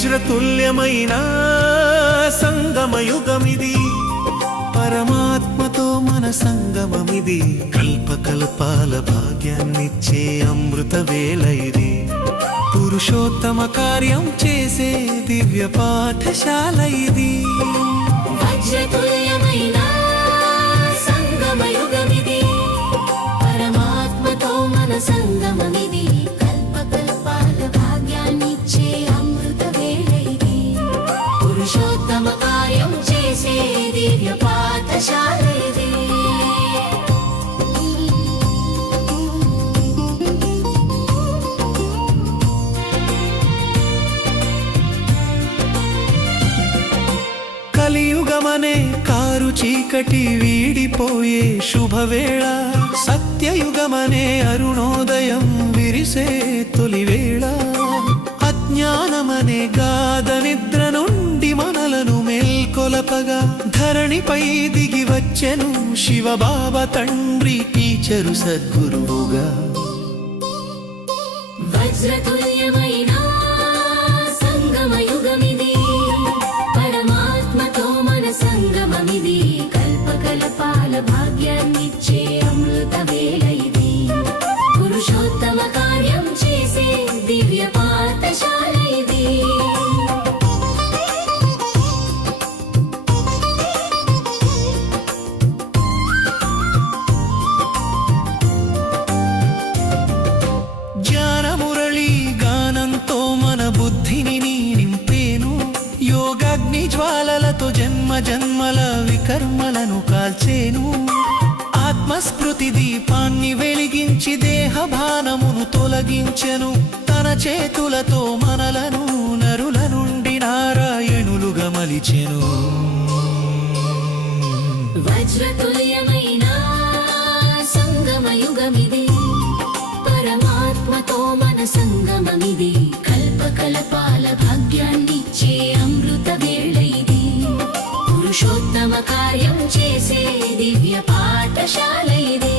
వజ్రతుల్యమైన సంగమయుగమిది, పరమాత్మతో మన సంగమమిది, కల్పకల్పాల భాగ్యాన్నిచ్చే అమృత వేళ ఇది, పురుషోత్తమ కార్యం చేసే దివ్య పాఠశాల ఇది. వజ్రతుల్యమైన సంగమయుగమిది, పరమాత్మతో మన సంగమమిది, కల్పకల్పాల భాగ్యాన్నిచ్చే అమృత వేళ ఇది, పురుషోత్తమ కార్యం చేసే దివ్య పాఠశాల ఇది. కలియుగమనే కారు చీకటి వీడిపోయే శుభవేళ, సత్యయుగమనే అరుణోదయం విరిసే తొలివేళ, అజ్ఞానమనే గాఢ నిద్ర నుండి మనలను మేల్కొలపగా ధరణిపై దిగి వచ్చెను శివబాబా తండ్రి టీచరు సద్గురువుగా. వజ్రతుల్యమైన సంగమయుగమిది, పరమాత్మతో మన సంగమమిది, కల్పకల్పాల భాగ్యాన్నిచ్చే అమృత వేళ ఇది, పురుషోత్తమ కార్యం చేసే దివ్య పాఠశాల ఇది. జ్ఞానమురళి గానంతో మన బుద్ధిని నింపేను, యోగాగ్ని జ్వాలలతో జన్మ జన్మల వికర్మలను కాల్చేను, ఆత్మస్మృతి దీపాన్ని వెలిగించి దేహభానమును తొలగించెను, తన చేతులతో మనలను నరుల నుండి నారాయణులుగా మలిచెను. వజ్రతుల్యమైన సంగమయుగమిది, పరమాత్మతో మన సంగమమిది, కల్పకల్పాల భాగ్యాన్నిచ్చే అమృత వేళ ఇది, పురుషోత్తమ కార్యం చేసే దివ్య పాఠశాల ఇది.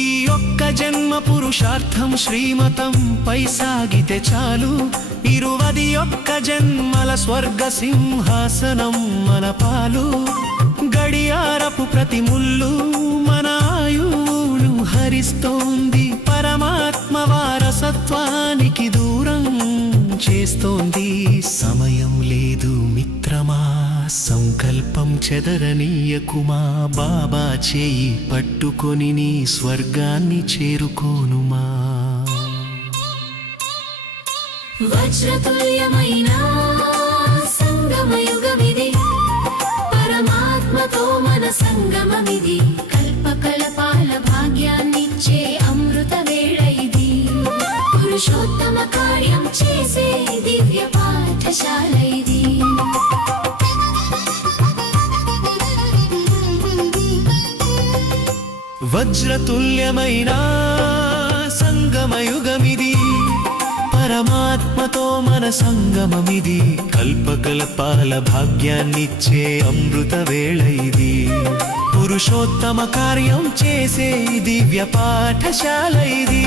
ఈ ఒక్క జన్మ పురుషార్థం శ్రీమతం పై సాగితే చాలు, 21 జన్మల స్వర్గ సింహాసనం మన పాలు, గడియారపు ప్రతి ముళ్ళు మన ఆయువులు హరిస్తోంది, పరమాత్మ వారసత్వానికి దూరం చేస్తోంది. సమయం లేదు మిత్రమా, సంకల్పం చెదరనీయకుమా, బాబా చేయి పట్టుకొని నీ స్వర్గాన్ని చేరుకోనుమా. వజ్రతుల్యమైన సంగమయుగమిది, పరమాత్మతో మన సంగమమిది, కల్పకల్పాల భాగ్యాన్నిచ్చే అమృత వేళ ఇది, పురుషోత్తమ కార్యం చేసే దివ్య పాఠశాల ఇది. వజ్రతుల్యమైన సంగమయుగమిది, పరమాత్మతో మన సంగమమిది, కల్పకల్పాల భాగ్యాన్నిచ్చే అమృత వేళ ఇది, పురుషోత్తమ కార్యం చేసే దివ్య పాఠశాల ఇది.